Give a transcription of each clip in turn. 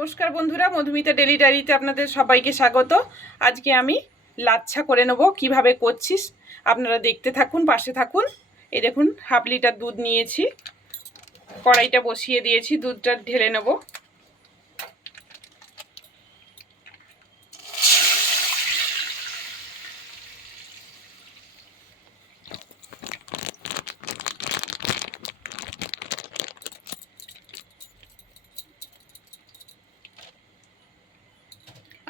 নমস্কার বন্ধুরা, মধুমিতা ডেলি ডায়েরিতে আপনাদের সবাইকে স্বাগত। আজকে আমি লাচ্ছা করে নেব। কিভাবে করছিস আপনারা দেখতে থাকুন, পাশে থাকুন। এই দেখুন, হাফ লিটার দুধ নিয়েছি, কড়াইটা বসিয়ে দিয়েছি, দুধটা ঢেলে নেব।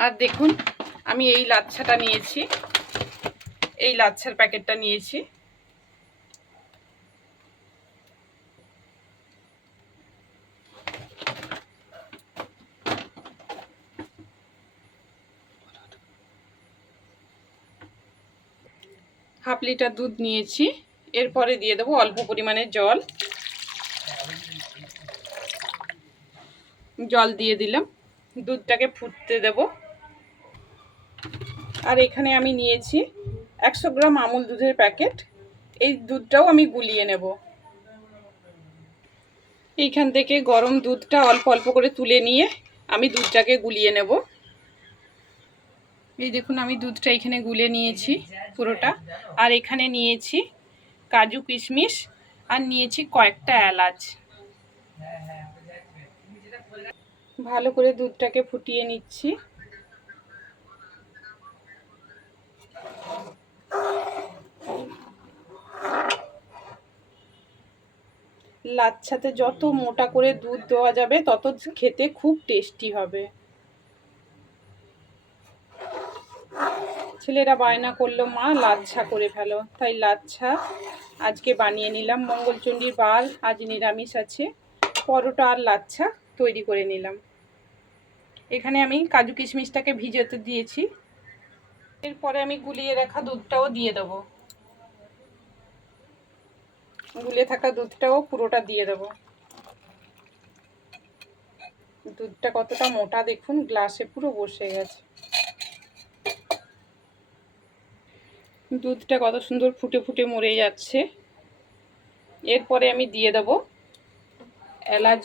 আর দেখুন, আমি এই লাচ্ছাটা নিয়েছি, এই লাচ্ছার প্যাকেটটা নিয়েছি। হাফ লিটার দুধ নিয়েছি। এরপরে দিয়ে দেবো অল্প পরিমাণে জল। জল দিয়ে দিলাম, দুধটাকে ফুটতে দেব। আর এখানে আমি নিয়েছি 100 গ্রাম আমুল দুধের প্যাকেট। এই দুধটাও আমি গুলিয়ে নেব। এইখান থেকে গরম দুধটা অল্প অল্প করে তুলে নিয়ে আমি দুধটাকে গুলিয়ে নেব। এই দেখুন, আমি দুধটা এখানে গুলে নিয়েছি পুরোটা। আর এখানে নিয়েছি কাজু কিশমিশ, আর নিয়েছি কয়েকটা এলাচ। ভালো করে দুধটাকে ফুটিয়ে নিচ্ছি। লাচ্ছাতে যত মোটা করে দুধ দেওয়া যাবে তত খেতে খুব টেস্টি হবে। ছেলেরা বায়না করলো, মা লাচ্ছা করে ফেলো, তাই লাচ্ছা আজকে বানিয়ে নিলাম। মঙ্গলচণ্ডীর বার, আজ নিরামিষ আছে। পরোটা আর লাচ্ছা তৈরি করে নিলাম। এখানে আমি কাজু কিশমিশটাকে ভিজাতে দিয়েছি। এরপরে আমি গুলিয়ে রাখা দুধটাও দিয়ে দেবো। গুলে থাকা দুধটাও পুরোটা দিয়ে দেবো। দুধটা কতটা মোটা দেখুন, গ্লাসে পুরো বসে গেছে। দুধটা কত সুন্দর ফুটে ফুটে মরে যাচ্ছে। এরপরে আমি দিয়ে দেবো এলাচ।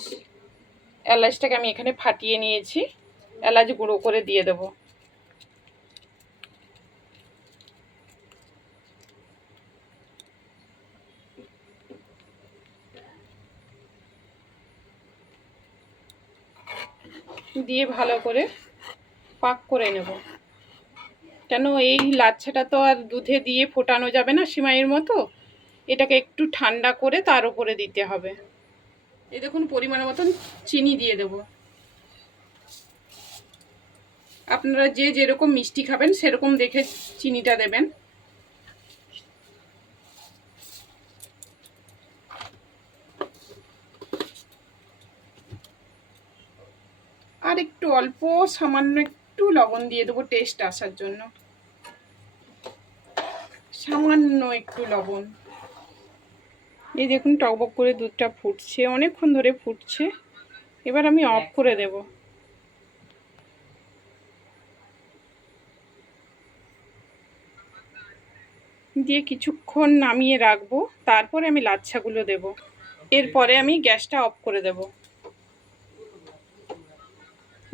এলাচটাকে আমি এখানে ফাটিয়ে নিয়েছি, এলাচ গুঁড়ো করে দিয়ে দেবো। দিয়ে ভালো করে পাক করে নেব। কেন এই লাচ্ছাটা তো আর দুধে দিয়ে ফোটানো যাবে না সিমাইয়ের মতো, এটাকে একটু ঠান্ডা করে তার উপরে দিতে হবে। এই দেখুন, পরিমাণ মতন চিনি দিয়ে দেব। আপনারা যে যেরকম মিষ্টি খাবেন সেরকম দেখে চিনিটা দেবেন। আর একটু অল্প সামান্য একটু লবণ দিয়ে দেবো টেস্ট আসার জন্য, সামান্য একটু লবণ। এই দেখুন, টকবক করে দুধটা ফুটছে, অনেকক্ষণ ধরে ফুটছে। এবার আমি অফ করে দেব। দিয়ে কিছুক্ষণ নামিয়ে রাখবো, তারপরে আমি লাচ্ছাগুলো দেব। এরপরে আমি গ্যাসটা অফ করে দেব।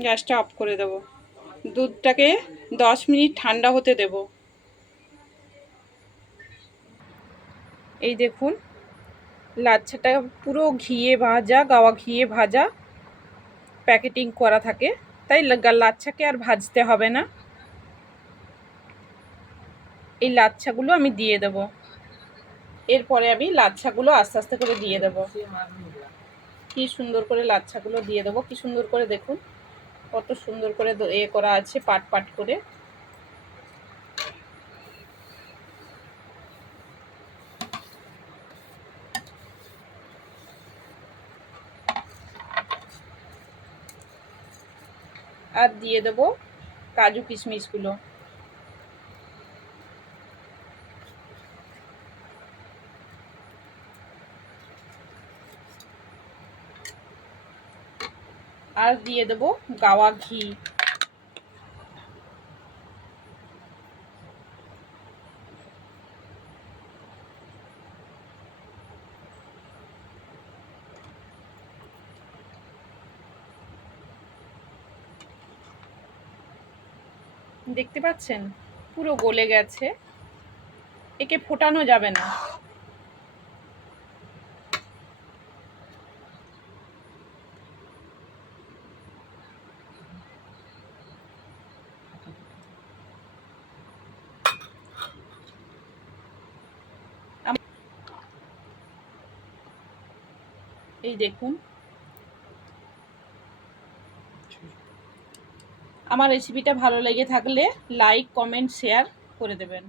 গ্যাসটা অফ করে দেব। দুধটাকে 10 মিনিট ঠান্ডা হতে দেব। এই দেখুন, লাচ্ছাটা পুরো ঘিয়ে ভাজা, গাওয়া ঘিয়ে ভাজা প্যাকেটিং করা থাকে, তাই লাচ্ছাকে আর ভাজতে হবে না। এই লাচ্ছাগুলো আমি দিয়ে দেব। এরপরে আমি লাচ্ছাগুলো আস্তে আস্তে করে দিয়ে দেব। কি সুন্দর করে লাচ্ছাগুলো দিয়ে দেবো, কি সুন্দর করে দেখুন, কত সুন্দর করে করা আছে, পাট পাট করে। আর দিয়ে দেবো কাজু কিশমিশগুলো। আর দিয়ে দেবো গাওয়া ঘি। দেখতে পাচ্ছেন পুরো গলে গেছে, একে ফোটানো যাবে না। এই দেখুন, আমার রেসিপিটা ভালো লেগে থাকলে লাইক, কমেন্ট, শেয়ার করে দেবেন।